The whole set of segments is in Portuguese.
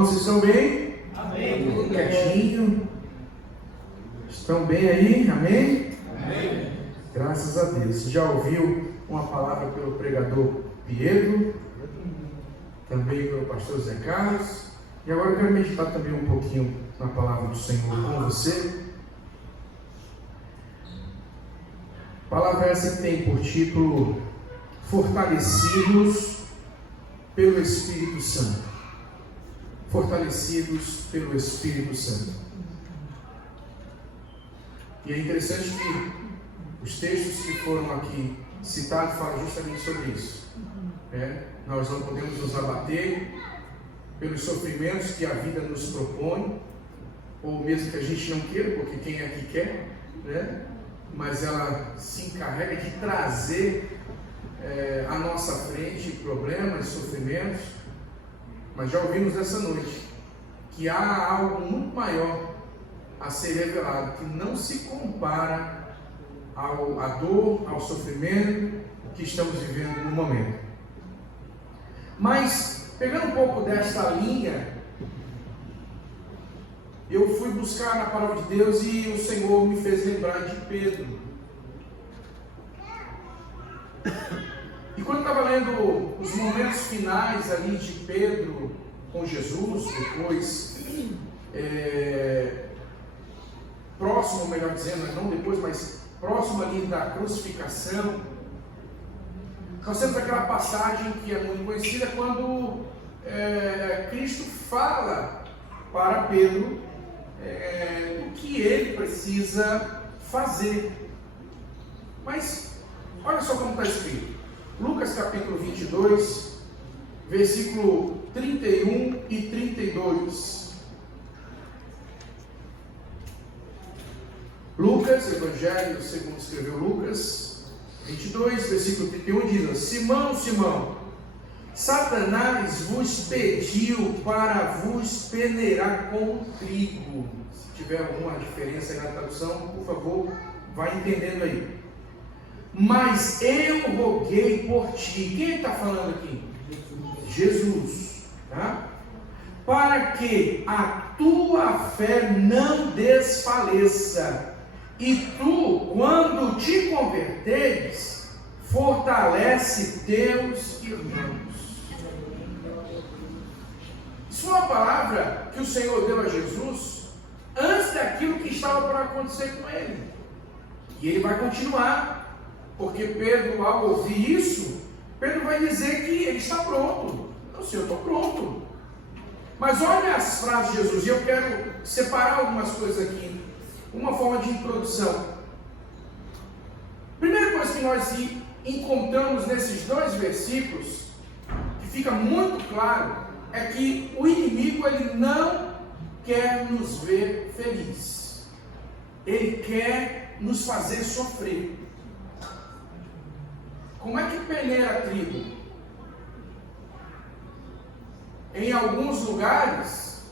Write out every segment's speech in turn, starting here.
irmãos, vocês estão bem? Amém. Quietinho. Estão bem aí? Amém? Amém. Graças a Deus. Você já ouviu uma palavra pelo pregador Pedro? Também pelo pastor Zé Carlos? E agora eu quero meditar também um pouquinho na palavra do Senhor com você. A palavra essa que tem por título Fortalecidos pelo Espírito Santo. Fortalecidos pelo Espírito Santo. E é interessante que os textos que foram aqui citados falam justamente sobre isso. Nós não podemos nos abater pelos sofrimentos que a vida nos propõe, ou mesmo que a gente não queira, porque quem aqui quer, mas ela se encarrega de trazer à nossa frente problemas, sofrimentos. Mas já ouvimos essa noite que há algo muito maior a ser revelado, que não se compara à dor, ao sofrimento que estamos vivendo no momento. Mas, pegando um pouco desta linha, eu fui buscar na palavra de Deus e o Senhor me fez lembrar de Pedro. E quando eu estava lendo os momentos finais ali de Pedro com Jesus, depois, próximo, melhor dizendo, não depois, mas próximo ali da crucificação, nós temos aquela passagem que é muito conhecida, quando Cristo fala para Pedro o que ele precisa fazer. Mas, olha só como está escrito. Lucas capítulo 22, versículo 31 e 32. Lucas, Evangelho segundo escreveu Lucas, 22, versículo 31, diz: Simão, Simão, Satanás vos pediu para vos peneirar como trigo. Se tiver alguma diferença aí na tradução, por favor, vai entendendo aí. Mas eu roguei por ti. Quem está falando aqui? Jesus. Tá? Para que a tua fé não desfaleça. E tu, quando te converteres, fortalece teus irmãos. Isso foi uma palavra que o Senhor deu a Jesus antes daquilo que estava para acontecer com ele. E ele vai continuar. Porque Pedro, ao ouvir isso, Pedro vai dizer que ele está pronto. Não, Senhor, eu estou pronto. Mas olha as frases de Jesus, e eu quero separar algumas coisas aqui. Uma forma de introdução. Primeira coisa que nós encontramos nesses dois versículos, que fica muito claro, é que o inimigo ele não quer nos ver felizes. Ele quer nos fazer sofrer. Como é que peneira trigo? Em alguns lugares,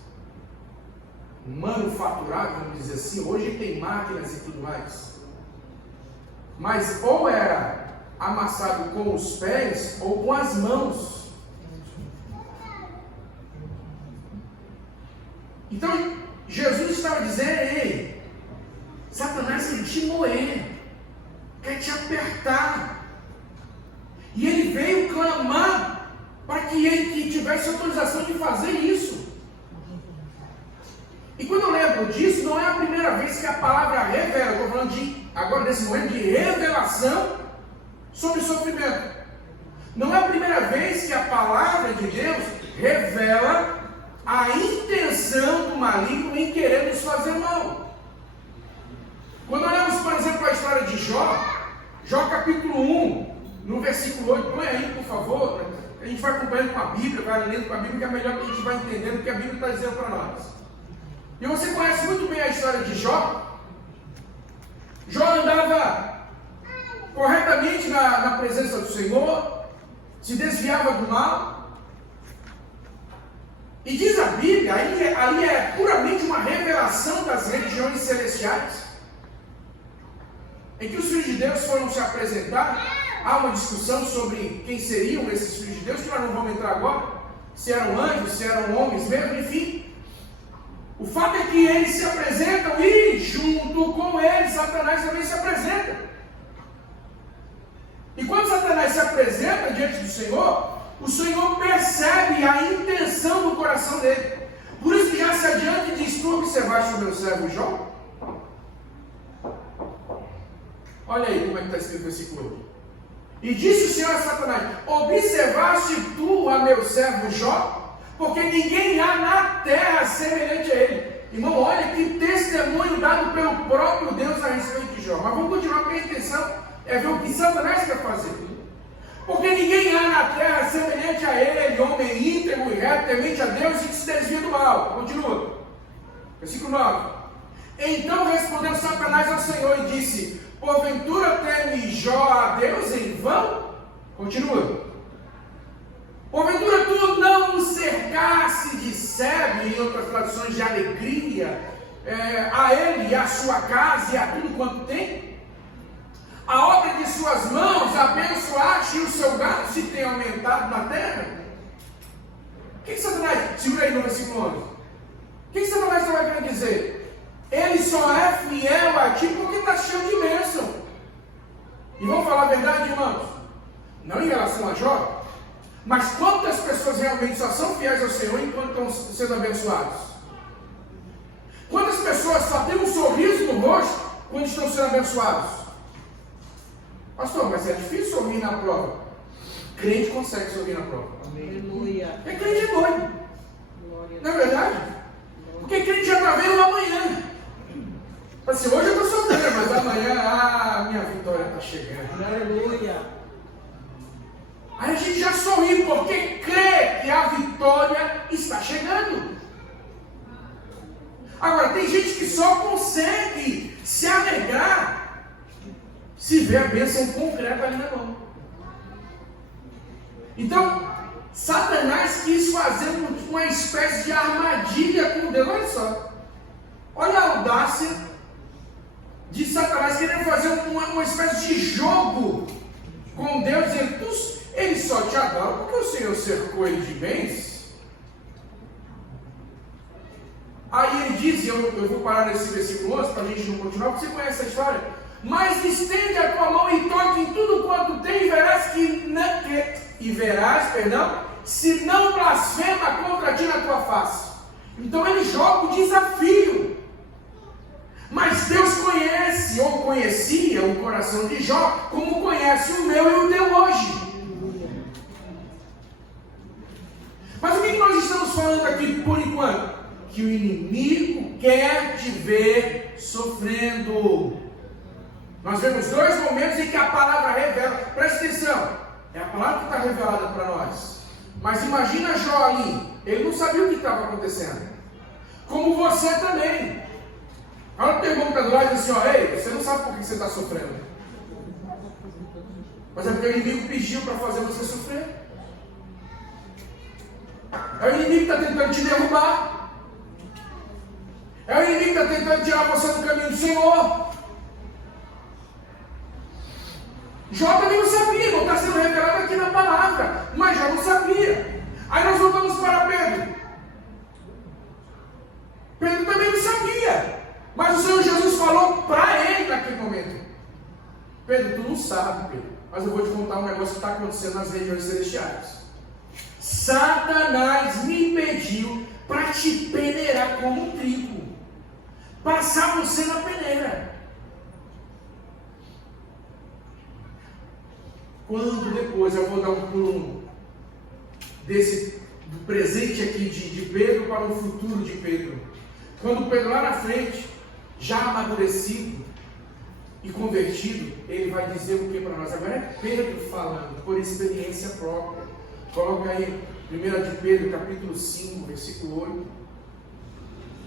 manufaturado, vamos dizer assim, hoje tem máquinas e tudo mais. Mas ou era amassado com os pés ou com as mãos. Então, Jesus estava dizendo: ei, Satanás quer te moer, quer te apertar. E ele veio clamar para que ele tivesse autorização de fazer isso. E quando eu lembro disso, não é a primeira vez que a palavra revela. Estou falando agora nesse momento de revelação sobre sofrimento. Não é a primeira vez que a palavra de Deus revela a intenção do maligno em querer nos fazer mal. Quando olhamos, por exemplo, a história de Jó capítulo 1, no versículo 8, põe aí, por favor. A gente vai acompanhando com a Bíblia, vai lendo com a Bíblia, que é melhor que a gente vai entendendo o que a Bíblia está dizendo para nós. E você conhece muito bem a história de Jó. Jó andava corretamente na presença do Senhor, se desviava do mal. E diz a Bíblia, ali é puramente uma revelação das regiões celestiais, em que os filhos de Deus foram se apresentar. Há uma discussão sobre quem seriam esses filhos de Deus, que nós não vamos entrar agora. se eram anjos, se eram homens mesmo, enfim. O fato é que eles se apresentam e junto com eles, Satanás também se apresenta. E quando Satanás se apresenta diante do Senhor, o Senhor percebe a intenção do coração dele. Por isso que já se adianta e diz: tu observaste o meu servo Jó? Olha aí como é que está escrito o versículo 8. E disse o Senhor a Satanás: observaste tu a meu servo Jó? Porque ninguém há na terra semelhante a ele. Irmão, olha que testemunho dado pelo próprio Deus a respeito de Jó. Mas vamos continuar, porque a intenção é ver o que Satanás quer fazer. Porque ninguém há na terra semelhante a ele, homem íntegro e reto, temente a Deus e que se desvia do mal. Continua. Versículo 9. Então respondeu Satanás ao Senhor e disse: porventura teme Jó a Deus em vão? Continua. Porventura tu não o cercasse de sebe, em outras traduções de alegria, a ele e a sua casa e a tudo quanto tem? A obra de suas mãos abençoaste e o seu gado se tem aumentado na terra? O que Satanás, segura aí no versículo 11, o que Satanás estava querendo dizer? Ele só é fiel a ti porque está cheio de bênção. E vamos falar a verdade, irmãos? Não em relação a Jó, mas quantas pessoas realmente só são fiéis ao Senhor enquanto estão sendo abençoados? Quantas pessoas só têm um sorriso no rosto quando estão sendo abençoados? Pastor, mas é difícil sorrir na prova. Crente consegue sorrir na prova. Aleluia. É crente é doido. Não é verdade? Porque crente já está vendo amanhã. Assim, hoje eu estou sofrendo, mas amanhã a minha vitória está chegando. Aleluia. Aí a gente já sorri porque crê que a vitória está chegando. Agora, tem gente que só consegue se alegrar se vê a bênção concreta ali na mão. Então, Satanás quis fazer uma espécie de armadilha com Deus. Olha só. Olha a audácia de Satanás querendo fazer uma espécie de jogo com Deus, dizendo: ele só te adora porque o Senhor cercou ele de bens. Aí ele diz, e eu vou parar nesse versículo 11 para a gente não continuar, porque você conhece a história. Mas estende a tua mão e toque em tudo quanto tem e verás, se não blasfema contra ti na tua face. Então ele joga o desafio. Mas Deus conhece, ou conhecia o coração de Jó, como conhece o meu e o teu hoje. Mas o que nós estamos falando aqui por enquanto? Que o inimigo quer te ver sofrendo. Nós vemos dois momentos em que a palavra revela. Presta atenção, é a palavra que está revelada para nós. Mas imagina Jó ali, ele não sabia o que estava acontecendo. Como você também. Ela pergunta do lado e diz assim: ei, você não sabe por que você está sofrendo. Mas é porque o inimigo pediu para fazer você sofrer. É o inimigo que está tentando te derrubar. É o inimigo que está tentando tirar você do caminho do Senhor. Jó também não sabia, não está sendo revelado aqui na palavra, mas já não sabia. Aí nós voltamos para Pedro. Pedro também não sabia, mas o Senhor Jesus falou para ele naquele momento: Pedro, tu não sabe, Pedro, mas eu vou te contar um negócio que está acontecendo nas regiões celestiais. Satanás me pediu para te peneirar como um trigo, passar você na peneira. Quando depois eu vou dar um pulo do presente aqui de Pedro para o futuro de Pedro. Quando Pedro lá na frente, já amadurecido e convertido, ele vai dizer o que para nós? Agora é Pedro falando, por experiência própria. Coloca aí 1 de Pedro, capítulo 5, versículo 8.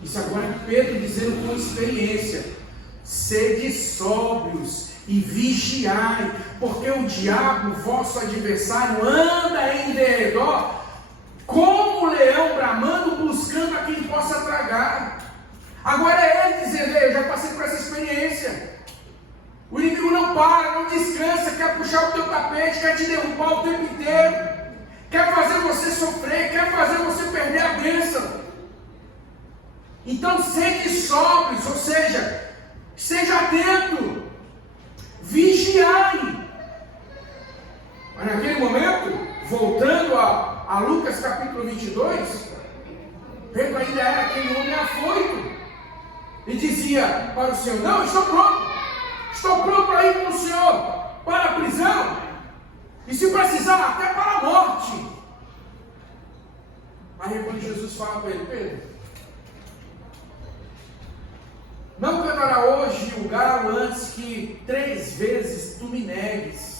Isso agora é Pedro dizendo com experiência: sede sóbrios e vigiai, porque o diabo, vosso adversário, anda em derredor, como um leão bramando, buscando a quem possa tragar. Agora é ele dizendo: eu já passei por essa experiência. O inimigo não para, não descansa, quer puxar o teu tapete, quer te derrubar o tempo inteiro. quer fazer você sofrer, quer fazer você perder a bênção. Então, sede sóbrios, ou seja, esteja atento, vigiai. Mas naquele momento, voltando a Lucas capítulo 22, Pedro ainda era aquele homem afoito, e dizia para o Senhor: não, estou pronto para ir com o Senhor para a prisão, e se precisar até para a morte. Aí quando Jesus fala para ele: Pedro, não cantará hoje o galo antes que 3 vezes tu me negues.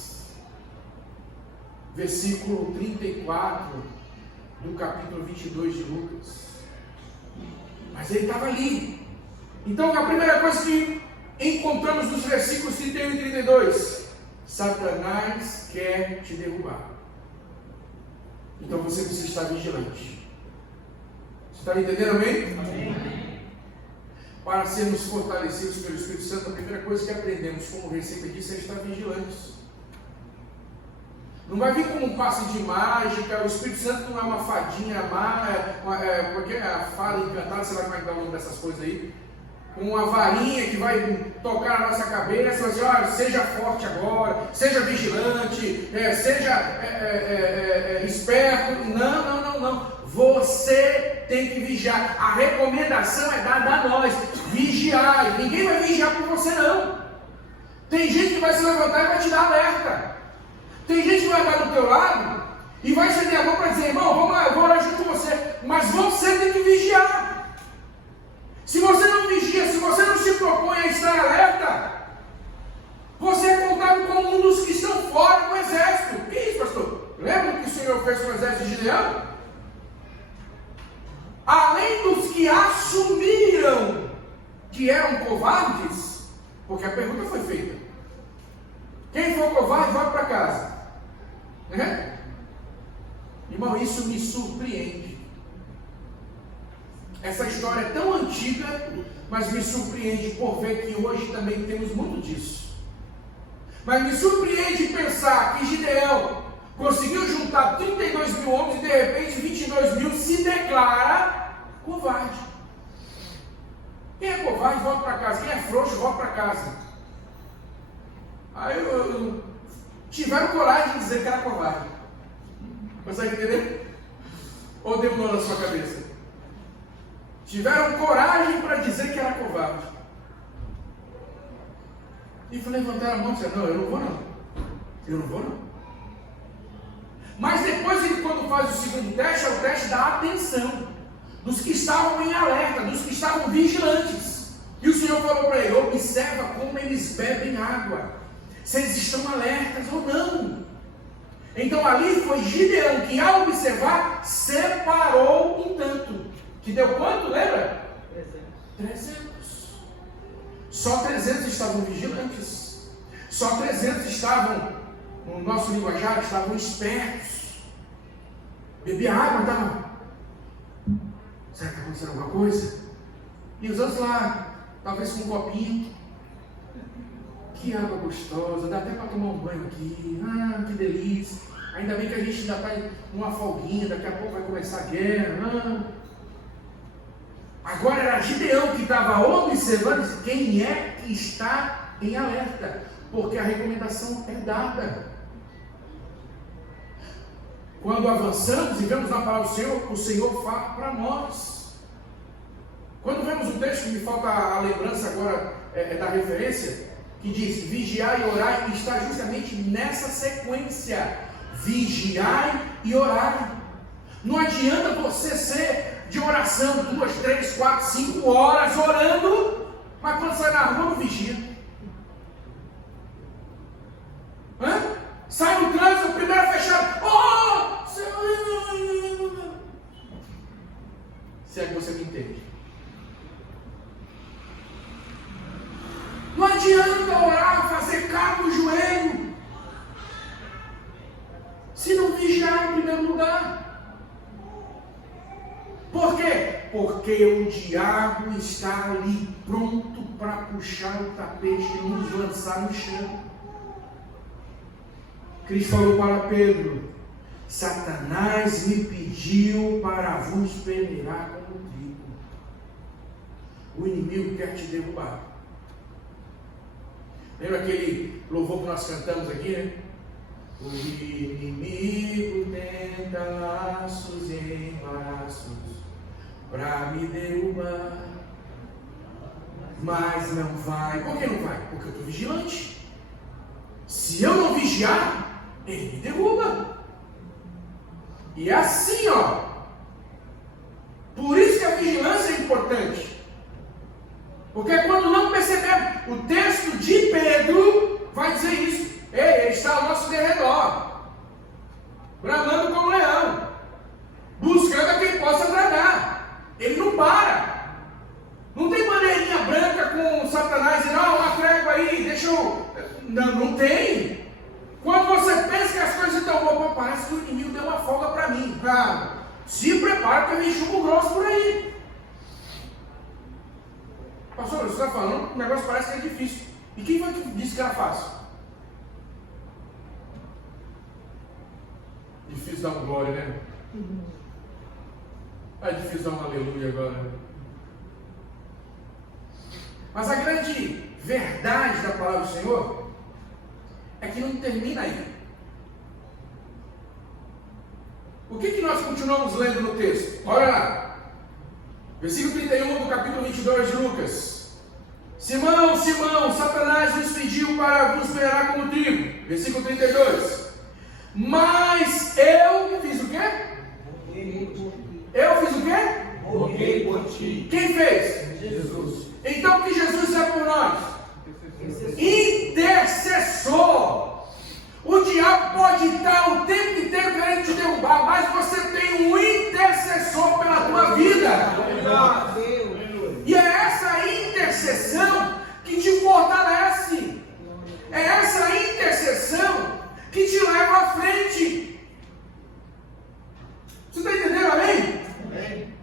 Versículo 34 do capítulo 22 de Lucas. Mas ele estava ali. Então a primeira coisa que encontramos nos versículos 31 e 32: Satanás quer te derrubar. Então você precisa estar vigilante. Você está entendendo, amém? Amém. Para sermos fortalecidos pelo Espírito Santo, a primeira coisa que aprendemos como receita disso é estar vigilantes. Não vai vir como um passe de mágica. O Espírito Santo não é uma fadinha porque a fada encantada, sei lá como é que dá o nome dessas coisas aí, com uma varinha que vai tocar na nossa cabeça e vai dizer: olha, seja forte agora, seja vigilante, seja esperto. Não. Você tem que vigiar. A recomendação é dada a nós: vigiar. Ninguém vai vigiar por você, não. Tem gente que vai se levantar e vai te dar alerta. Tem gente que vai estar do teu lado e vai estender a mão para dizer: irmão, vamos lá, eu vou orar junto com você. Mas você tem que vigiar. Se você não vigia, se você não se propõe a estar alerta, você é contado como um dos que estão fora do exército. Que isso, pastor? Lembra o que o Senhor fez com o exército de Gideão? Além dos que assumiram que eram covardes, porque a pergunta foi feita: quem for covarde, volta para casa. Irmão, isso me surpreende. Essa história é tão antiga, mas me surpreende por ver que hoje também temos muito disso. Mas me surpreende pensar que Gideão conseguiu juntar 32 mil homens e de repente 22 mil se declara covarde. Quem é covarde, volta para casa. Quem é frouxo, volta para casa. Aí tiveram coragem de dizer que era covarde. Consegue entender? Ou deu uma na sua cabeça? Tiveram coragem para dizer que era covarde. E levantaram a mão e disseram: não, eu não vou não. Eu não vou não. Mas depois ele, quando faz o segundo teste, é o teste da atenção. Dos que estavam em alerta, dos que estavam vigilantes. E o Senhor falou para ele: observa como eles bebem água, se eles estão alertas ou não. Então ali foi Gideão que, ao observar, separou um tanto. Que deu quanto, lembra? 300. Só 300 estavam vigilantes. Só 300 estavam, no nosso linguajar, estavam espertos. Bebia água, estavam: será que está acontecendo alguma coisa? E os outros lá, talvez com um copinho. Que água gostosa, dá até para tomar um banho aqui. Ah, que delícia. Ainda bem que a gente ainda está numa folguinha, daqui a pouco vai começar a guerra. Agora era Gideão que estava observando quem é que está em alerta, porque a recomendação é dada. Quando avançamos e vemos na palavra do Senhor, o Senhor fala para nós. Quando vemos o texto, me falta a lembrança agora da referência, que diz: vigiai e orai, está justamente nessa sequência: vigiai e orai. Não adianta você ser de oração 2, 3, 4, 5 horas orando, mas quando sai na rua não vigia. Sai no trânsito, primeiro fechado. Se é que você me entende. Não adianta orar, fazer cabo no joelho, se não vigiar em primeiro lugar. Por quê? Porque o diabo está ali pronto para puxar o tapete e nos lançar no chão. Cristo falou para Pedro: Satanás me pediu para vos peneirar como trigo. O inimigo quer te derrubar. Lembra aquele louvor que nós cantamos aqui, né? O inimigo tenta laços e embaraços para me derrubar, mas não vai. Por que não vai? Porque eu estou vigilante. Se eu não vigiar, ele me derruba. E é assim, ó. Por isso que a vigilância é importante. Porque quando não percebemos, o texto de Pedro vai dizer isso. Ele está ao nosso derredor, bramando como leão, buscando a quem possa agradar. Ele não para. Não tem maneirinha branca com Satanás e não, uma trégua aí, deixa eu... Não tem. Quando você pensa que as coisas estão boas, parece que o inimigo deu uma folga para mim. Cara, se prepara para vir chumbo grosso por aí. Pastor, você está falando, o negócio parece que é difícil. E quem foi que disse que era fácil? Difícil dar um glória, né? É difícil dar um aleluia agora. Mas a grande verdade da palavra do Senhor é que não termina aí. O que nós continuamos lendo no texto? Olha lá. Versículo 31 do capítulo 22 de Lucas. Simão, Simão, Satanás nos pediu para vos peneirar como trigo. Versículo 32. Mas eu fiz o quê? Eu fiz o quê? Roguei por ti. Quem fez? Jesus. Então o que Jesus é por nós? Intercessor. O diabo pode estar o tempo inteiro querendo te derrubar, mas você tem um intercessor pela tua vida. E é essa intercessão que te fortalece. É essa intercessão que te leva à frente. Você está entendendo, amém? Amém.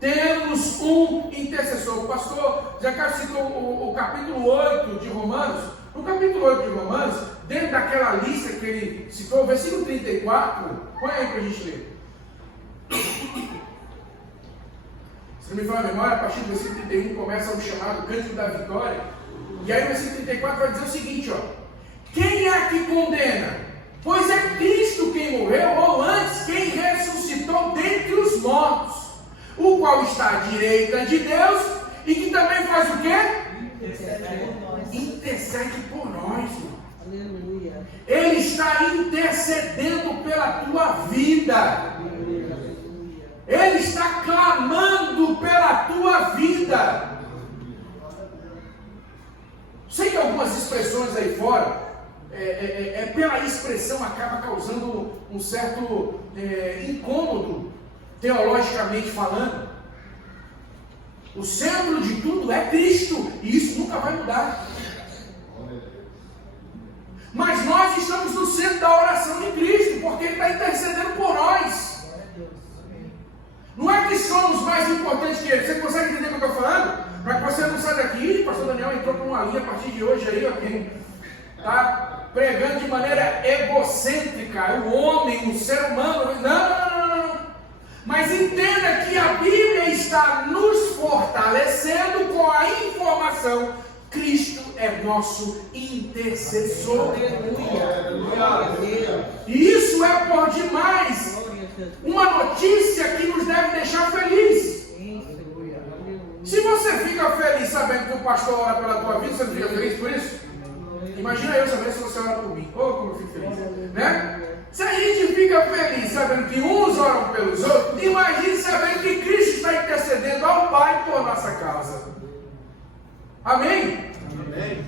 Temos um intercessor. O pastor Jacaré citou o capítulo 8 de Romanos. No capítulo 8 de Romanos, dentro daquela lista que ele citou, o versículo 34, põe aí para a gente ler. Se não me falha a memória, a partir do versículo 31 começa o chamado Cântico da Vitória. E aí o versículo 34 vai dizer o seguinte, ó. Quem é que condena? Pois é Cristo quem morreu, ou antes, quem ressuscitou dentre os mortos, o qual está à direita de Deus, e que também faz o quê? Intercede por nós. Aleluia. Ele está intercedendo pela tua vida. Aleluia. Ele está clamando pela tua vida. Sei que algumas expressões aí fora, pela expressão acaba causando um certo incômodo, teologicamente falando. O centro de tudo é Cristo, e isso nunca vai mudar. Mas nós estamos no centro da oração de Cristo, porque Ele está intercedendo por nós. Não é que somos mais importantes que Ele. Você consegue entender o que eu estou falando? Para que você não saia daqui, o pastor Daniel entrou por uma linha a partir de hoje aí, ok? Tá pregando de maneira egocêntrica, o homem, o ser humano. Não. Mas entenda que a Bíblia está nos fortalecendo com a informação: Cristo é nosso intercessor. Aleluia. E isso é por demais uma notícia que nos deve deixar felizes. Se você fica feliz sabendo que o pastor ora pela tua vida, você não fica feliz por isso? Imagina eu sabendo se você ora por mim. Oh, como eu fico feliz. Né? Se a gente fica feliz sabendo que uns oram pelos outros, imagine sabendo que Cristo está intercedendo ao Pai por nossa causa. Amém? Amém.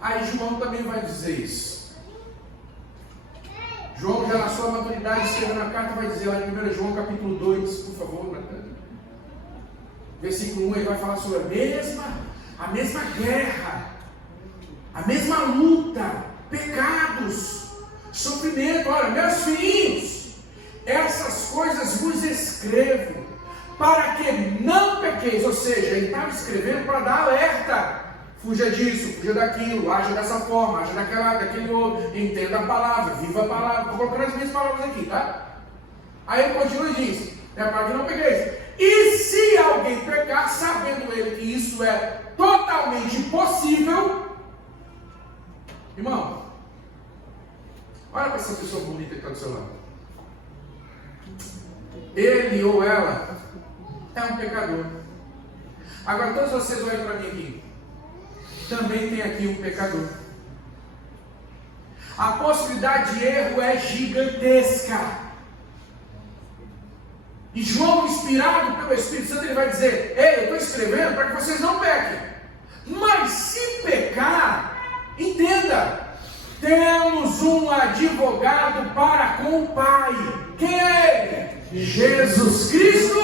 Aí João também vai dizer isso. João, já na sua maturidade, escrevendo a carta, vai dizer lá em 1 João capítulo 2, por favor, Natan. Versículo 1, ele vai falar sobre a mesma guerra, a mesma luta, pecados, sofrimento. Olha, meus filhinhos, essas coisas vos escrevo, para que não pequeis. Ou seja, ele estava escrevendo para dar alerta. Fuja disso, fuja daquilo, haja dessa forma, haja daquele outro, entenda a palavra, viva a palavra. Estou colocando as minhas palavras aqui, tá? Aí ele continua e diz, para que não pegueis. E se alguém pecar, sabendo ele que isso é totalmente impossível, irmão, olha para essa pessoa bonita que está do seu lado. Ele ou ela é um pecador. Agora todos vocês olhem para mim aqui. Também tem aqui um pecador. A possibilidade de erro é gigantesca. E João, inspirado pelo Espírito Santo, ele vai dizer: ei, eu estou escrevendo para que vocês não pequem. Mas se pecar, entenda, temos um advogado para com o Pai. Quem é ele? Jesus Cristo,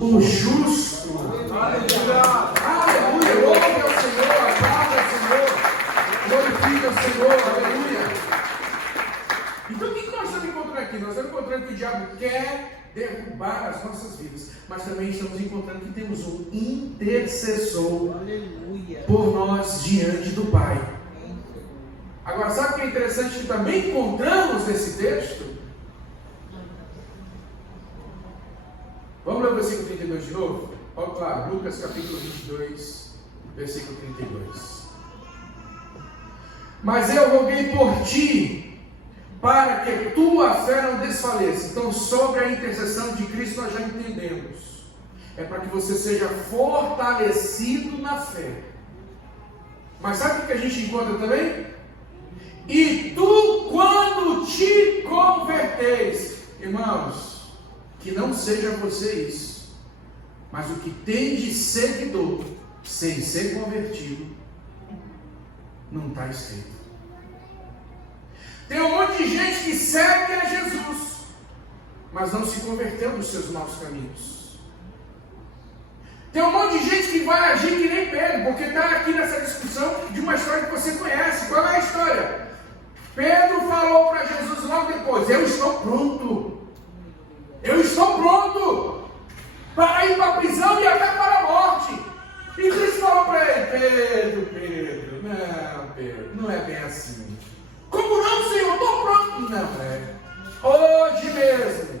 o justo. Aleluia. Aleluia. Louve ao Senhor, aplauda ao Senhor, glorifica ao Senhor. Aleluia. Então o que nós estamos encontrando aqui? Nós estamos encontrando que o diabo quer derrubar as nossas vidas, mas também estamos encontrando que temos um intercessor por nós diante do Pai. Agora, sabe o que é interessante que também encontramos nesse texto? Vamos ler o versículo 32 de novo? Olha lá, Lucas capítulo 22, versículo 32. Mas eu roguei por ti, para que tua fé não desfaleça. Então, sobre a intercessão de Cristo nós já entendemos. É para que você seja fortalecido na fé. Mas sabe o que a gente encontra também? E tu, quando te converteis, irmãos, que não seja você isso, mas o que tem de seguidor sem ser convertido, não está escrito. Tem um monte de gente que segue a Jesus, mas não se converteu dos seus maus caminhos. Tem um monte de gente que vai agir que nem Pedro, porque está aqui nessa discussão de uma história que você conhece. Qual é a história? Pedro falou para Jesus logo depois: eu estou pronto. Eu estou pronto para ir para a prisão e até para a morte. E Cristo falou para ele: Pedro, não, Pedro, não é bem assim. Como não, Senhor? Estou pronto. Não é. Hoje mesmo.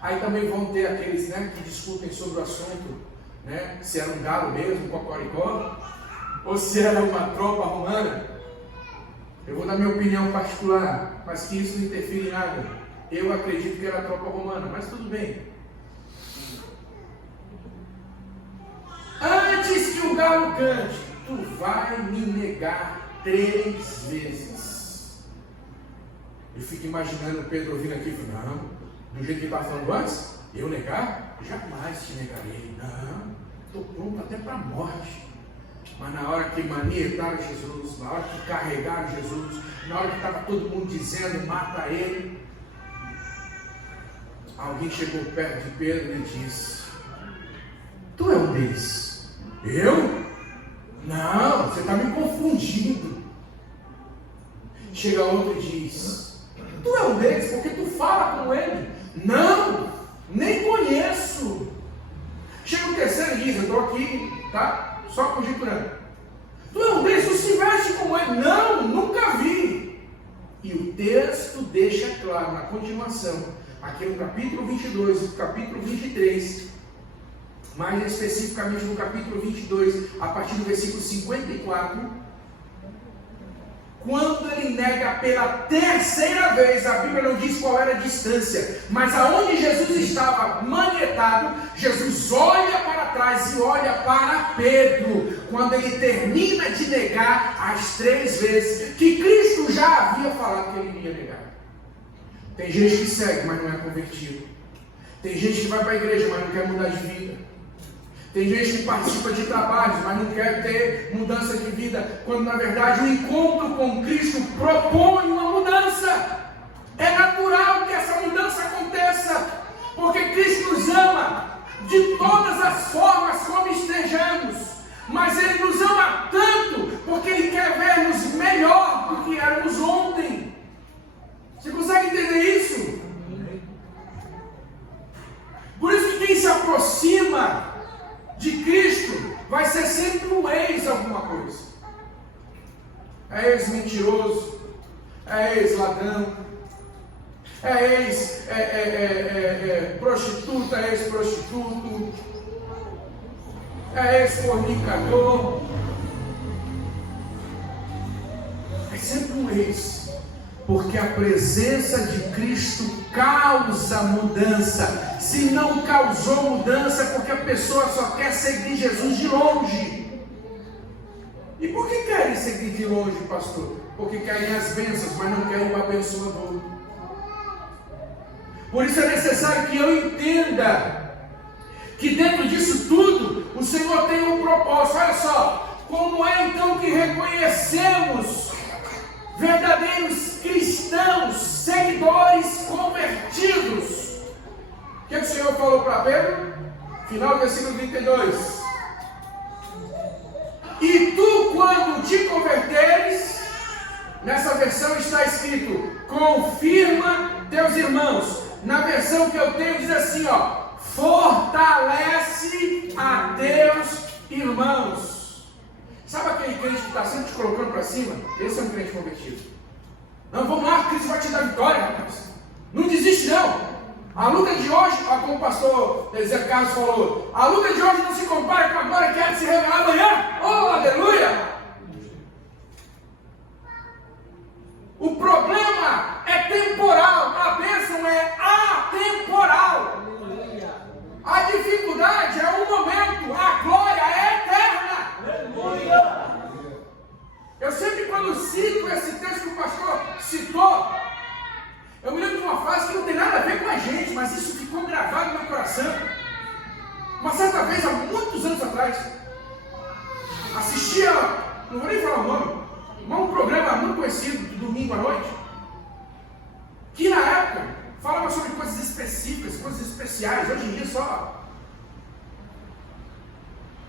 Aí também vão ter aqueles, que discutem sobre o assunto, se era um galo mesmo, um cocoricó, ou se era uma tropa romana. Eu vou dar minha opinião particular, mas que isso não interfere em nada. Eu acredito que era a tropa romana, mas tudo bem. Antes que o galo cante, tu vai me negar 3 vezes. Eu fico imaginando Pedro ouvindo aqui, não, do jeito que ele estava falando antes, eu negar? Jamais te negarei. Não, estou pronto até para a morte. Mas na hora que manietaram Jesus, na hora que carregaram Jesus, na hora que estava todo mundo dizendo, mata ele, alguém chegou perto de Pedro e disse: tu é um deles. Eu? Não, você está me confundindo. Chega outro e diz: tu é um deles porque tu fala com ele. Não, nem conheço. Chega o terceiro e diz: eu estou aqui, tá? Só conjecturando. Tu é um deles, tu se veste como ele. Não, nunca vi. E o texto deixa claro na continuação, aqui no capítulo 22, no capítulo 23, mais especificamente no capítulo 22, a partir do versículo 54, quando ele nega pela 3ª vez, a Bíblia não diz qual era a distância, mas aonde Jesus estava manietado, Jesus olha para trás e olha para Pedro, quando ele termina de negar as 3 vezes, que Cristo já havia falado que ele iria negar. Tem gente que segue, mas não é convertido. Tem gente que vai para a igreja, mas não quer mudar de vida. Tem gente que participa de trabalhos, mas não quer ter mudança de vida, quando na verdade o encontro com Cristo propõe uma mudança. É natural que essa mudança aconteça, porque Cristo nos ama de todas as formas como estejamos, mas Ele nos ama tanto, porque Ele quer ver-nos melhor do que éramos ontem. Você consegue entender isso? Por isso que quem se aproxima de Cristo vai ser sempre um ex alguma coisa. é ex-mentiroso, é ex-ladrão, é ex-prostituta, é ex-prostituto, é ex-fornicador. É sempre um ex, porque a presença de Cristo causa mudança. Se não causou mudança, é porque a pessoa só quer seguir Jesus de longe. E por que querem seguir de longe, pastor? Porque querem as bênçãos, mas não querem o abençoador. Por isso é necessário que eu entenda que dentro disso tudo, o Senhor tem um propósito. Olha só, como é então que reconhecemos verdadeiros cristãos, seguidores convertidos? O que o Senhor falou para Pedro? Final do versículo 32. E tu, quando te converteres, nessa versão está escrito, confirma teus irmãos. Na versão que eu tenho diz assim, ó, fortalece a teus irmãos. Sabe aquele crente que está sempre te colocando para cima? Esse é um crente convertido. Não, vamos lá, Cristo vai te dar vitória, rapaz. Não desiste não. A luta de hoje, como o pastor Zé Carlos falou, a luta de hoje não se compara com a glória que há de se revelar amanhã. Oh, aleluia! O problema é temporal, a bênção é atemporal. A dificuldade é um momento, a glória é eterna. Eu sempre, quando cito esse texto que o pastor citou, eu me lembro de uma frase que não tem nada a ver com a gente, mas isso ficou gravado no meu coração. Uma certa vez, há muitos anos atrás, assistia, não vou nem falar o nome, mas um programa muito conhecido, de domingo à noite, que na época falava sobre coisas específicas, coisas especiais. Hoje em dia só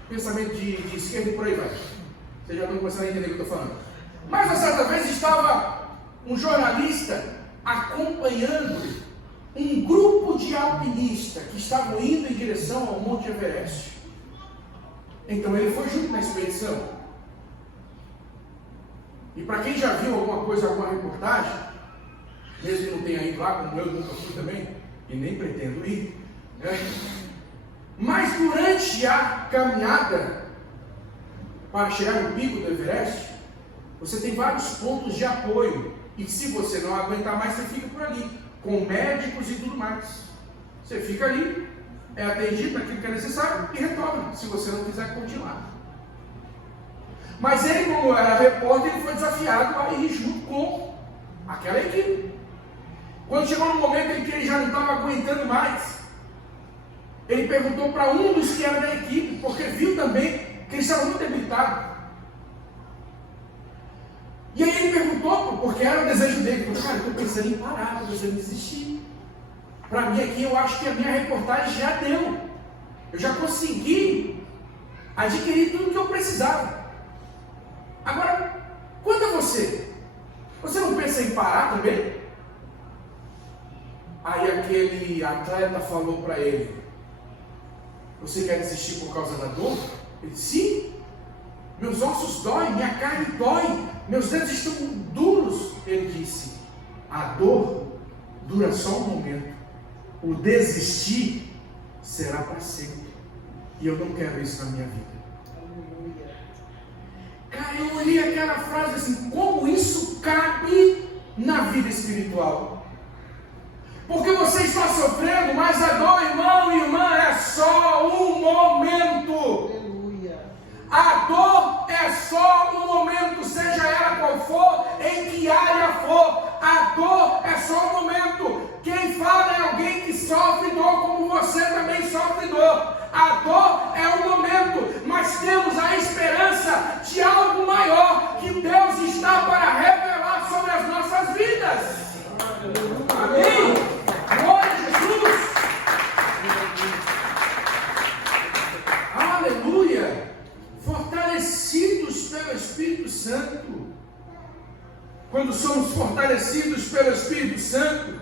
pensamento de esquerda e por aí vai. Vocês já estão começando a entender o que eu estou falando. Mas uma certa vez estava um jornalista acompanhando um grupo de alpinistas que estavam indo em direção ao Monte Everest. Então ele foi junto na expedição. E para quem já viu alguma coisa, alguma reportagem, mesmo que não tenha ido lá, como eu nunca fui também, e nem pretendo ir, né? Mas durante a caminhada para chegar no pico do Everest, você tem vários pontos de apoio. E se você não aguentar mais, você fica por ali, com médicos e tudo mais. Você fica ali, é atendido naquilo que é necessário e retorna, se você não quiser continuar. Mas ele, como era repórter, ele foi desafiado a ir junto com aquela equipe. Quando chegou no momento em que ele já não estava aguentando mais, ele perguntou para um dos que era da equipe, porque viu também que ele estava muito debilitado. E aí ele perguntou, porque era o desejo dele, falou, cara, eu estou pensando em parar, estou pensando em desistir. Para mim aqui, eu acho que a minha reportagem já deu. Eu já consegui adquirir tudo que eu precisava. Agora, quanto a você? Você não pensa em parar também? Aí aquele atleta falou para ele, você quer desistir por causa da dor? Ele disse, sim. Meus ossos doem, minha carne dói, meus dedos estão duros. Ele disse, a dor dura só um momento, o desistir será para sempre. E eu não quero isso na minha vida. Cara, eu olhei aquela frase assim, como isso cabe na vida espiritual? Porque você está sofrendo, mas a dor, irmão e irmã, é só um momento. A dor é só um momento, seja ela qual for, em que área for. A dor é só um momento. Quem fala é alguém que sofre dor, como você também sofre dor. A dor é um momento, mas temos a esperança de algo maior que Deus está para revelar sobre as nossas vidas. Amém? Glória a Jesus! Aleluia! Fortalecidos pelo Espírito Santo. Quando somos fortalecidos pelo Espírito Santo,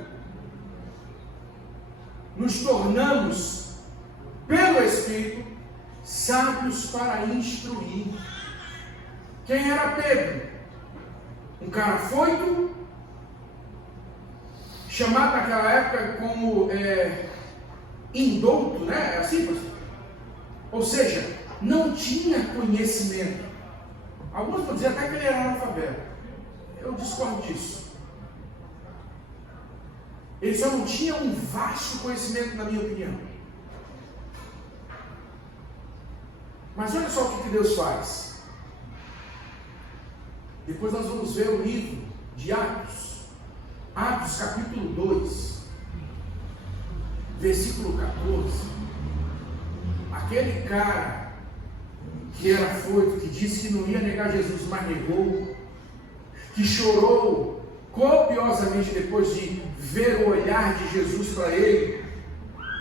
nos tornamos, pelo Espírito, sábios para instruir. Quem era Pedro? um cara afoito, chamado naquela época como indouto, né? É assim, pastor? Ou seja, não tinha conhecimento. Alguns vão dizer até que ele era analfabeto. Eu discordo disso. Ele só não tinha um vasto conhecimento, na minha opinião. Mas olha só o que Deus faz. Depois nós vamos ver o livro de Atos. Atos capítulo 2, versículo 14. Aquele cara que era afoito, que disse que não ia negar Jesus, mas negou, que chorou copiosamente depois de ver o olhar de Jesus para ele,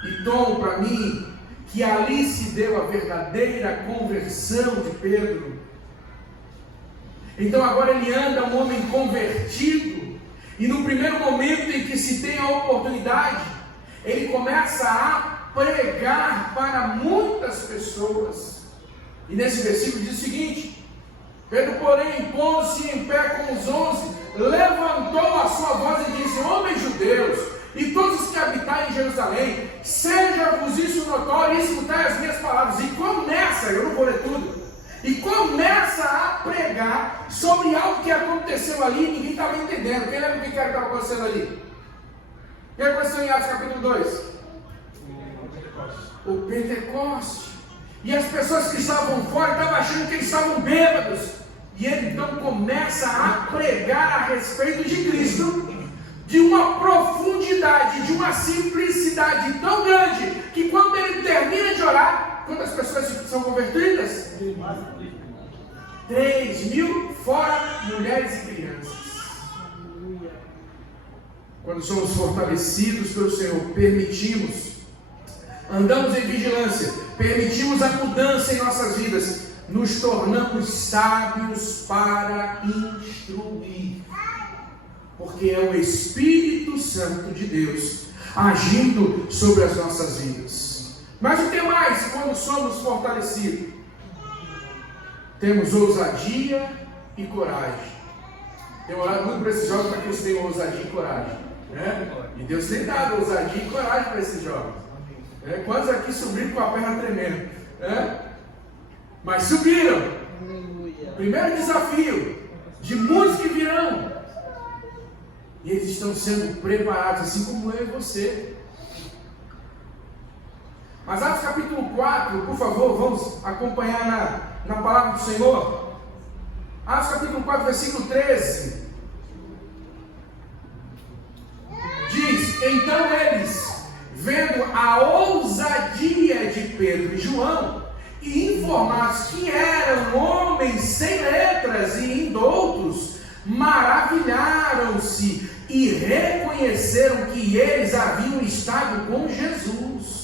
e tom para mim, que ali se deu a verdadeira conversão de Pedro. Então agora ele anda um homem convertido, e no primeiro momento em que se tem a oportunidade, ele começa a pregar para muitas pessoas. E nesse versículo diz o seguinte: Pedro, porém, pondo-se em pé com os 11, levantou a sua voz e disse: homens judeus, e todos os que habitarem em Jerusalém, seja-vos isso notório, e escutai as minhas palavras. E começa, eu não vou ler tudo, e começa a pregar sobre algo que aconteceu ali e ninguém estava entendendo. Quem lembra o que estava acontecendo ali? O que aconteceu em Atos capítulo 2? O Pentecoste. E as pessoas que estavam fora estavam achando que eles estavam bêbados. E ele então começa a pregar a respeito de Cristo, de uma profundidade, de uma simplicidade tão grande, que quando ele termina de orar, quantas pessoas são convertidas? 3.000, fora mulheres e crianças. Quando somos fortalecidos pelo Senhor, permitimos, andamos em vigilância, permitimos a mudança em nossas vidas, nos tornamos sábios para instruir, porque é o Espírito Santo de Deus agindo sobre as nossas vidas. Mas o que mais quando somos fortalecidos? Temos ousadia e coragem. Tenho orado muito para esses jovens para que eles tenham ousadia e coragem, né? E Deus tem dado ousadia e coragem para esses jovens. Quantos aqui subiram com a perna tremendo? Mas subiram. Aleluia. Primeiro desafio de muitos que virão. E eles estão sendo preparados, assim como eu e você. Mas Atos capítulo 4, por favor, vamos acompanhar na palavra do Senhor. Atos capítulo 4, versículo 13. Diz: então eles, vendo a ousadia de Pedro e João, e informados que eram homens sem letras e indoutos, maravilharam-se e reconheceram que eles haviam estado com Jesus.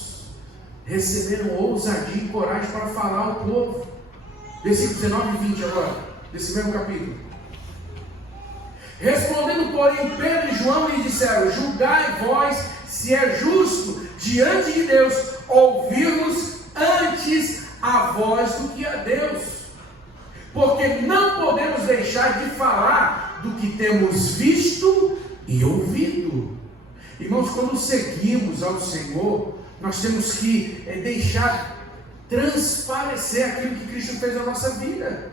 Receberam ousadia e coragem para falar ao povo. Versículo 19 e 20 agora, desse mesmo capítulo. Respondendo, porém, Pedro e João lhe disseram: julgai vós se é justo diante de Deus ouvirmos antes a voz do que a Deus, porque não podemos deixar de falar do que temos visto e ouvido. Irmãos, quando seguimos ao Senhor, nós temos que deixar transparecer aquilo que Cristo fez na nossa vida.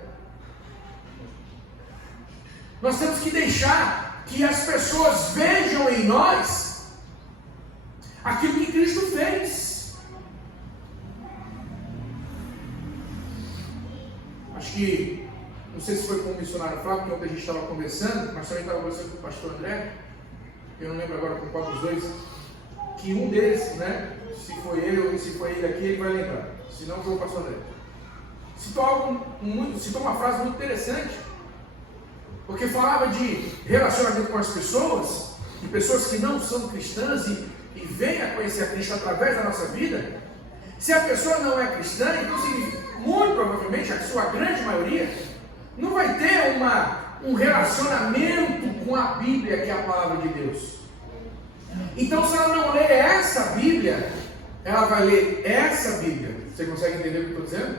Nós temos que deixar que as pessoas vejam em nós aquilo que Cristo fez. Acho que, não sei se foi com o missionário Flávio, que ontem a gente estava conversando, mas também estava conversando com o pastor André, eu não lembro agora com qual dos dois, que um deles, né, se foi ele ou se foi ele aqui, ele vai lembrar, se não foi o pastor André. Citou uma frase muito interessante, porque falava de relacionamento com as pessoas, de pessoas que não são cristãs e vêm a conhecer a Cristo através da nossa vida. Se a pessoa não é cristã, então muito provavelmente, a sua grande maioria, não vai ter um relacionamento com a Bíblia, que é a palavra de Deus. Então, se ela não ler essa Bíblia, ela vai ler essa Bíblia. Você consegue entender o que eu estou dizendo?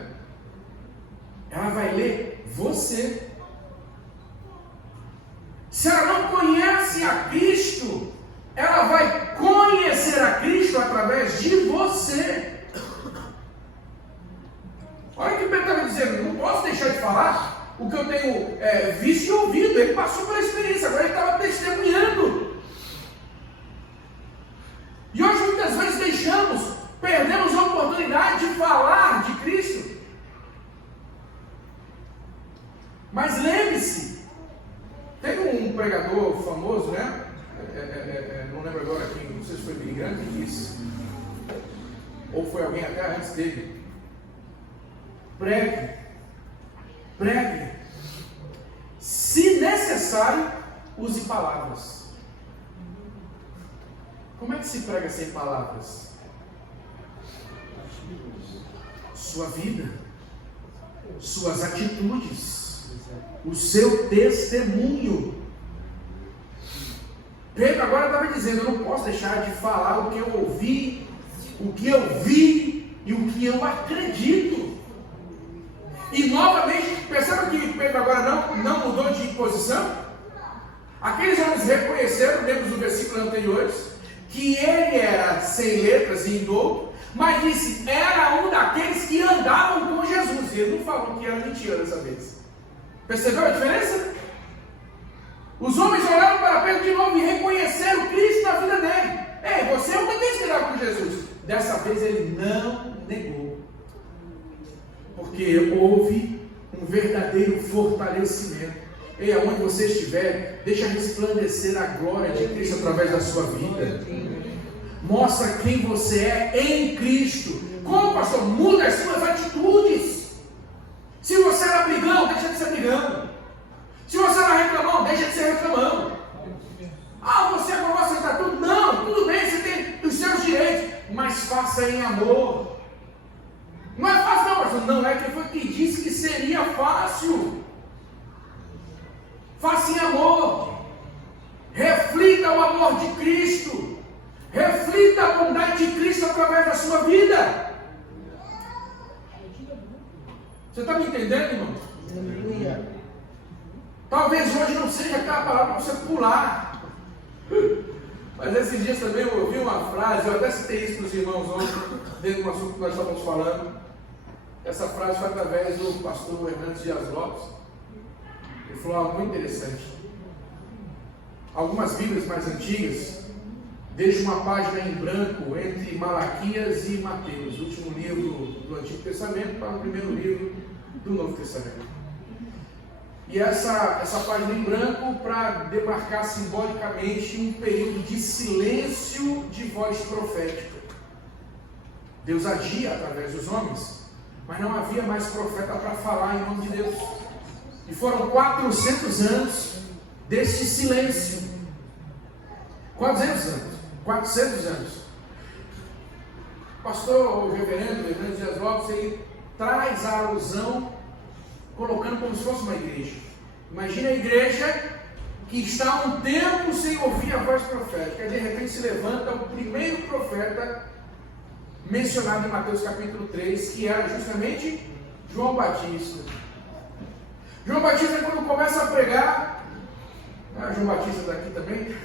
Ela vai ler você. Se ela não conhece a Cristo, ela vai conhecer a Cristo através de você. Olha o que Pedro estava dizendo, não posso deixar de falar o que eu tenho visto e ouvido. Ele passou por experiência, agora ele estava testemunhando. E hoje muitas vezes perdemos a oportunidade de falar de Cristo. Mas lembre-se, teve um pregador famoso, né? Não lembro agora quem, não sei se foi Billy Graham que disse, ou foi alguém até antes dele. Pregue. Se necessário, use palavras. Como é que se prega sem palavras? Sua vida, suas atitudes, o seu testemunho. Pedro agora estava dizendo, eu não posso deixar de falar o que eu ouvi, o que eu vi e o que eu acredito. E novamente, perceba que Pedro agora não mudou de posição. Aqueles homens reconheceram, lembra dos versículos anteriores, que ele era sem letras e indouto, mas disse, era um daqueles que andavam com Jesus. E ele não falou que era mentira dessa vez. Percebeu a diferença? Os homens olharam para Pedro de novo e reconheceram Cristo na vida dele. Ei, você é um daqueles que andava com Jesus. Dessa vez ele não negou. Porque houve um verdadeiro fortalecimento. E aonde você estiver, deixa resplandecer a glória de Cristo através da sua vida. Mostra quem você é em Cristo. Como, pastor? Muda as suas atitudes. Se você era brigão, deixa de ser brigão. Se você era reclamão, deixa de ser reclamão. Você não gosta de aceitar tudo? Não, tudo bem, você tem os seus direitos, mas faça em amor. Não é fácil não, pastor. Não é quem foi que disse que seria fácil. Faça em amor. Reflita o amor de Cristo. Reflita a bondade de Cristo através da sua vida. Você está me entendendo, irmão? Aleluia. Talvez hoje não seja aquela palavra para você pular. Mas esses dias também eu ouvi uma frase, eu até citei isso para os irmãos ontem, dentro do assunto que nós estávamos falando. Essa frase foi através do pastor Hernandes Dias Lopes. Ele falou algo muito interessante. Algumas Bíblias mais antigas deixam uma página em branco entre Malaquias e Mateus, o último livro do Antigo Testamento para o primeiro livro do Novo Testamento. E essa página em branco para demarcar simbolicamente um período de silêncio de voz profética. Deus agia através dos homens, mas não havia mais profeta para falar em nome de Deus. E foram 400 anos deste silêncio. Quantos anos? 400 anos. O pastor, o reverendo Hernandes Dias Lopes, ele traz a alusão colocando como se fosse uma igreja. Imagina a igreja que está há um tempo sem ouvir a voz profética. De repente se levanta o primeiro profeta mencionado em Mateus capítulo 3, que era justamente João Batista. João Batista, quando começa a pregar, João Batista daqui também,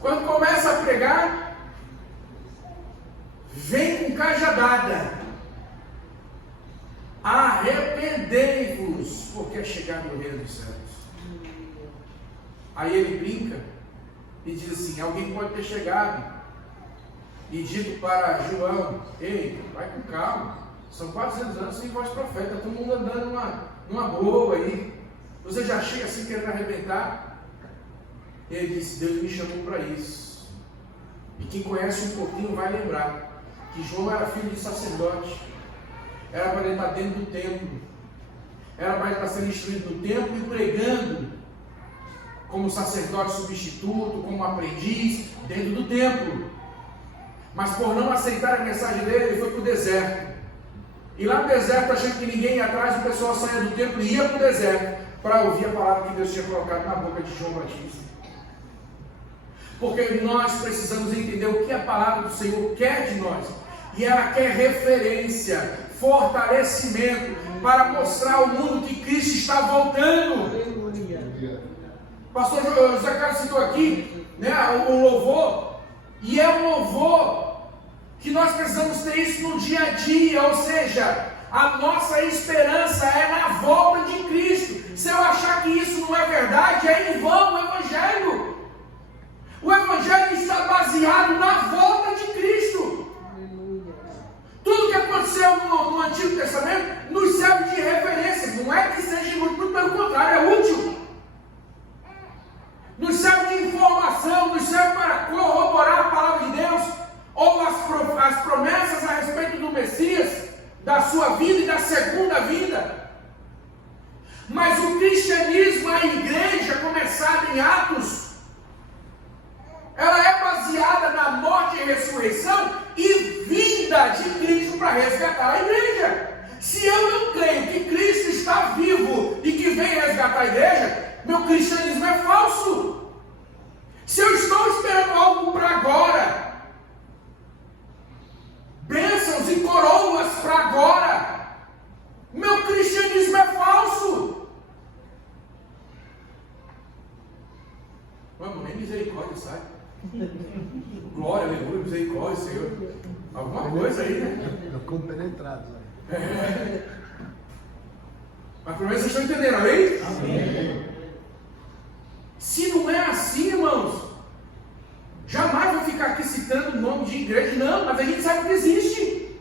quando começa a pregar, vem com cajadada. Arrependei-vos, porque é chegado o reino dos céus. Aí ele brinca e diz assim: alguém pode ter chegado e dito para João: ei, vai com calma, são 400 anos sem voz profeta, todo mundo andando numa boa aí, você já chega assim querendo arrebentar? Ele disse: Deus me chamou para isso. E quem conhece um pouquinho vai lembrar que João era filho de sacerdote, era para ele estar dentro do templo, era para ele estar sendo instruído no templo e pregando como sacerdote substituto, como aprendiz dentro do templo. Mas por não aceitar a mensagem dele, ele foi para o deserto. E lá no deserto, achando que ninguém ia atrás, o pessoal saía do templo e ia para o deserto para ouvir a palavra que Deus tinha colocado na boca de João Batista. Porque nós precisamos entender o que a palavra do Senhor quer de nós. E ela quer referência, fortalecimento, para mostrar ao mundo que Cristo está voltando. Aleluia. pastor José Carlos citou aqui, né, o louvor, e é um louvor que nós precisamos ter isso no dia a dia, ou seja, a nossa esperança é na volta de Cristo. Se eu achar que isso não é verdade, é em vão o Evangelho. O Evangelho está baseado na volta de Cristo. Tudo que aconteceu no Antigo Testamento nos serve de referência. Não é que seja inútil, muito pelo contrário, é útil. Nos serve de informação, nos serve para corroborar a palavra de Deus, ou as promessas a respeito do Messias, da sua vida e da segunda vinda. Mas o cristianismo, a igreja começada em Atos, ela é baseada na morte e ressurreição e vinda de Cristo para resgatar a igreja. Se eu não creio que Cristo está vivo e que vem resgatar a igreja, meu cristianismo é falso. Se eu estou esperando algo para agora, bênçãos e coroas para agora, meu cristianismo é falso. Vamos, nem misericórdia, sai. Glória, aleluia, misericórdia, Senhor. Alguma coisa aí, né? Compenetrados. Mas pelo menos vocês estão entendendo, amém? Amém. Se não é assim, irmãos, jamais vou ficar aqui citando o nome de igreja, não, mas a gente sabe que existe.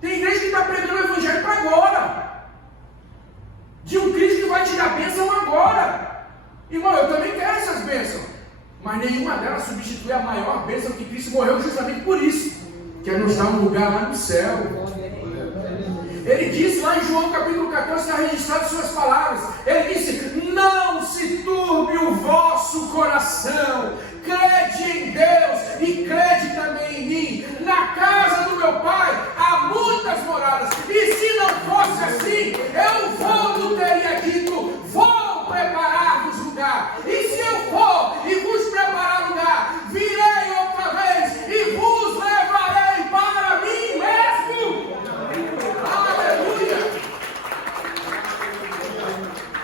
Tem igreja que está pregando o Evangelho para agora, de um Cristo que vai te dar bênção agora. Irmão, eu também quero essas bênçãos, mas nenhuma delas substitui a maior bênção que Cristo morreu justamente por isso, que é nos dar um lugar lá no céu. Ele disse lá em João capítulo 14, está registrado suas palavras, ele disse: não se turbe o vosso coração, crede em Deus e crede também em mim. Na casa do meu pai há muitas moradas, e se não fosse assim, eu vou teria dito: vou preparar-vos lugar. E se eu for e vos preparar lugar, virei outra vez e vos levarei para mim mesmo. Aleluia!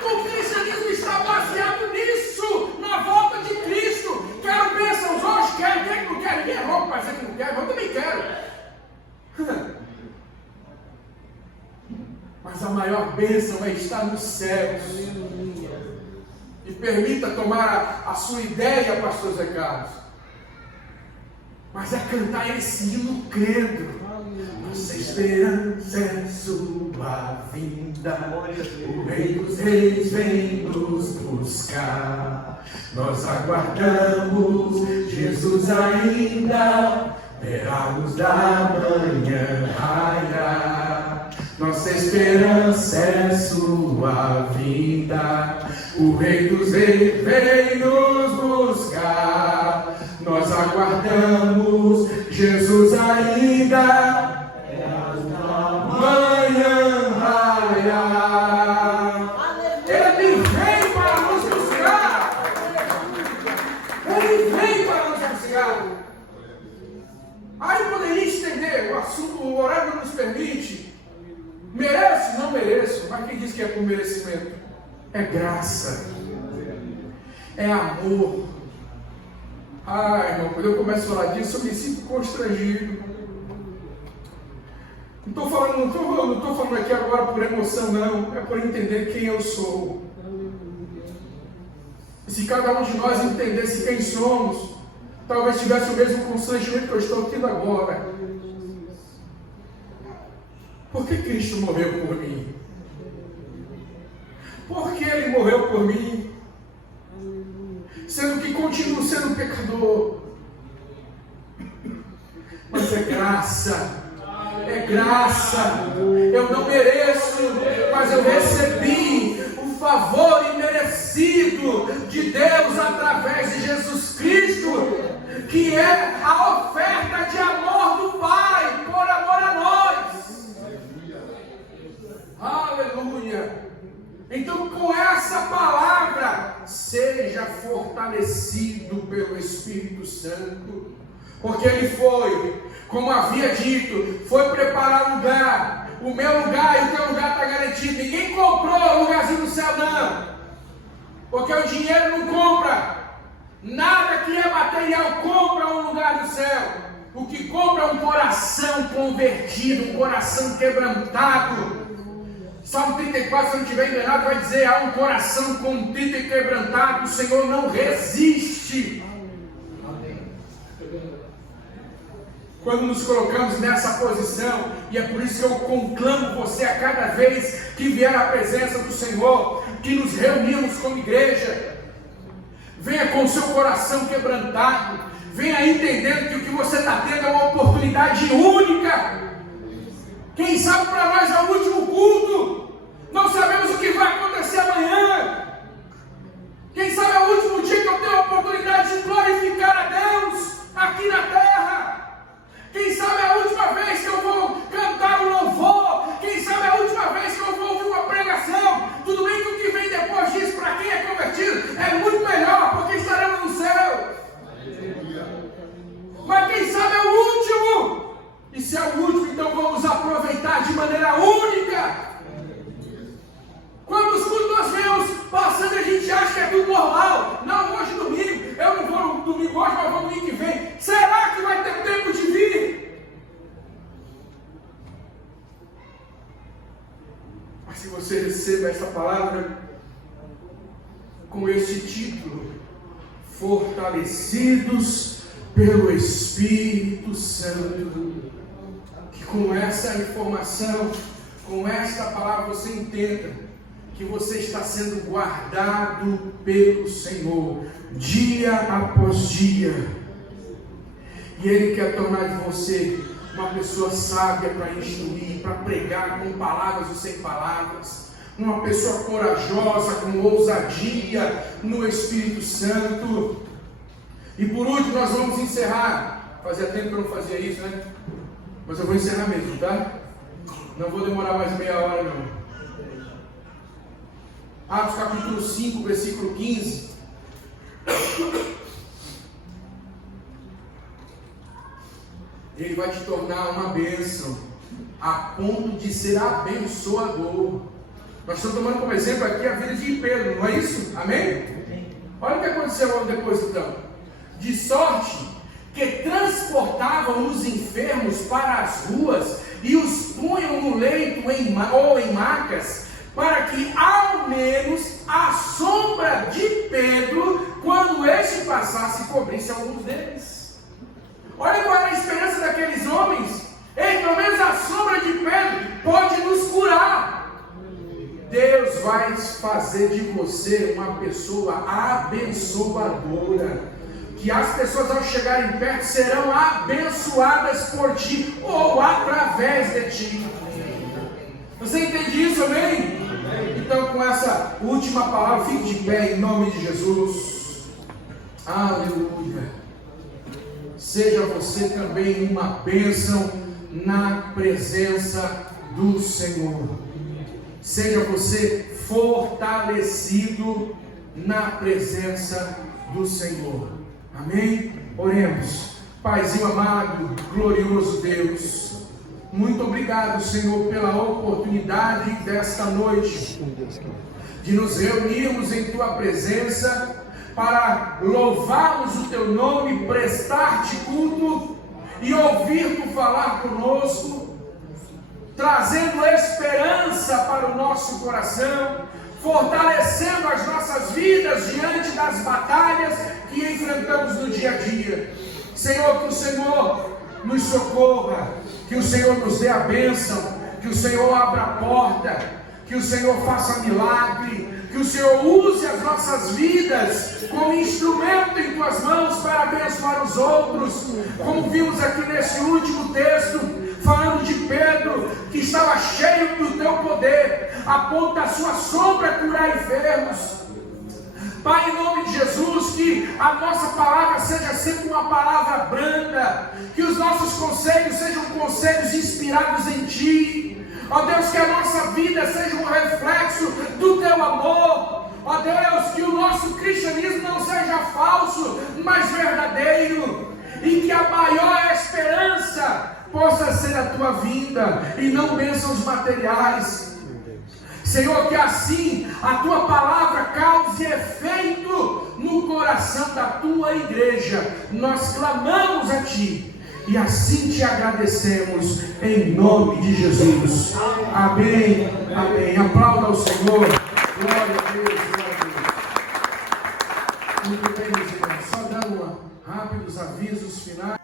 O cristianismo está baseado nisso, na volta de Cristo. Quero bênçãos hoje, quero, quem não quer? Ninguém é roubo para dizer que não quer, eu também quero. Mas a maior bênção é estar nos céus. E permita tomar a sua ideia, pastor Zé Carlos. Mas é cantar esse hino crendo. Nossa esperança é sua vinda, o Rei dos Reis vem nos buscar. Nós aguardamos Jesus ainda, verá a luz da manhã raiar. Nossa esperança é sua vinda, o Rei dos Reis vem nos buscar. Nós aguardamos Jesus ainda, manhã raiar. Ele vem para nos buscar. Ele vem para nos buscar. Aí poderia estender o assunto, o horário nos permite. Mereço? Não mereço. Mas quem diz que é por merecimento? É graça. É amor. Irmão, quando eu começo a falar disso, eu me sinto constrangido. Não estou falando aqui agora por emoção, não. É por entender quem eu sou. Se cada um de nós entendesse quem somos, talvez tivesse o mesmo constrangimento que eu estou tendo agora. Por que Cristo morreu por mim? Por que Ele morreu por mim? Sendo que continuo sendo pecador. Mas é graça. É graça. Eu não mereço, mas eu recebi o favor imerecido de Deus através de Jesus Cristo, que é a oferta de amor do Pai por amor a nós. Aleluia. Então, com essa palavra, seja fortalecido pelo Espírito Santo, porque Ele foi, como havia dito, foi preparar lugar. O meu lugar e o teu lugar está garantido. Ninguém comprou o lugarzinho no céu, não. Porque o dinheiro não compra. Nada que é material compra um lugar no céu. O que compra é um coração convertido, um coração quebrantado. Salmo 34, se eu não estiver enganado, vai dizer: há um coração contrito e quebrantado, o Senhor não resiste. Quando nos colocamos nessa posição, e é por isso que eu conclamo você a cada vez que vier a presença do Senhor, que nos reunimos como igreja, venha com o seu coração quebrantado, venha entendendo que o que você está tendo é uma oportunidade única. Quem sabe para nós é o último culto, não sabemos o que vai acontecer amanhã. Quem sabe é o último dia que eu tenho a oportunidade de glorificar a Deus aqui na terra. Quem sabe é a última vez que eu vou cantar um louvor. Quem sabe é a última vez que eu vou ouvir uma pregação. Tudo bem que o que vem depois disso, para quem é convertido, é muito melhor, porque estaremos no céu. Mas quem sabe é o último. E se é o último, então vamos aproveitar de maneira única. Quando os cultos nós vemos passando, a gente acha que é tudo normal. Não, hoje domingo, eu não vou no domingo hoje, mas vou no domingo que vem. Será que vai ter tempo de vir? Mas se você receba essa palavra com este título: fortalecidos pelo Espírito Santo, que com essa informação, com esta palavra, você entenda que você está sendo guardado pelo Senhor, dia após dia, e Ele quer tornar de você uma pessoa sábia para instruir, para pregar com palavras ou sem palavras, uma pessoa corajosa, com ousadia no Espírito Santo. E por último, nós vamos encerrar. Fazia tempo que eu não fazia isso, né? Mas eu vou encerrar mesmo, tá? Não vou demorar mais meia hora, não. Atos capítulo 5, versículo 15. Ele vai te tornar uma bênção, a ponto de ser abençoador. Nós estamos tomando como exemplo aqui a vida de Pedro, não é isso? Amém? Olha o que aconteceu logo depois então. De sorte que transportavam os enfermos para as ruas e os punham no leito ou em macas, para que ao menos a sombra de Pedro, quando este passasse, cobrisse alguns deles. Olha qual era a esperança daqueles homens. Ei, pelo menos a sombra de Pedro pode nos curar. Deus vai fazer de você uma pessoa abençoadora, que as pessoas ao chegarem perto serão abençoadas por ti ou através de ti. Você entende isso, amém? Então, com essa última palavra, fique de pé em nome de Jesus. Aleluia. Seja você também uma bênção na presença do Senhor. Seja você fortalecido na presença do Senhor. Amém? Oremos. Paizinho amado, glorioso Deus, muito obrigado, Senhor, pela oportunidade desta noite de nos reunirmos em Tua presença para louvarmos o Teu nome, prestar-te culto e ouvir Tu falar conosco, trazendo esperança para o nosso coração, fortalecendo as nossas vidas diante das batalhas que enfrentamos no dia a dia. Senhor, que o Senhor nos socorra, que o Senhor nos dê a bênção, que o Senhor abra a porta, que o Senhor faça milagre, que o Senhor use as nossas vidas como instrumento em Tuas mãos para abençoar os outros, como vimos aqui nesse último texto, falando de Pedro, que estava cheio do Teu poder, a ponto da Sua sombra curar enfermos. Pai, em nome de Jesus, que a nossa palavra seja sempre uma palavra branda, que os nossos conselhos sejam conselhos inspirados em Ti. Ó Deus, que a nossa vida seja um reflexo do Teu amor. Ó Deus, que o nosso cristianismo não seja falso, mas verdadeiro, e que a maior esperança possa ser a Tua vinda, e não bênçãos materiais. Senhor, que assim a tua palavra cause efeito no coração da tua igreja. Nós clamamos a ti e assim te agradecemos em nome de Jesus. Amém. Amém. Aplauda ao Senhor. Glória a Deus. Glória a Deus. Muito bem, meus irmãos. Só dando rápidos avisos finais.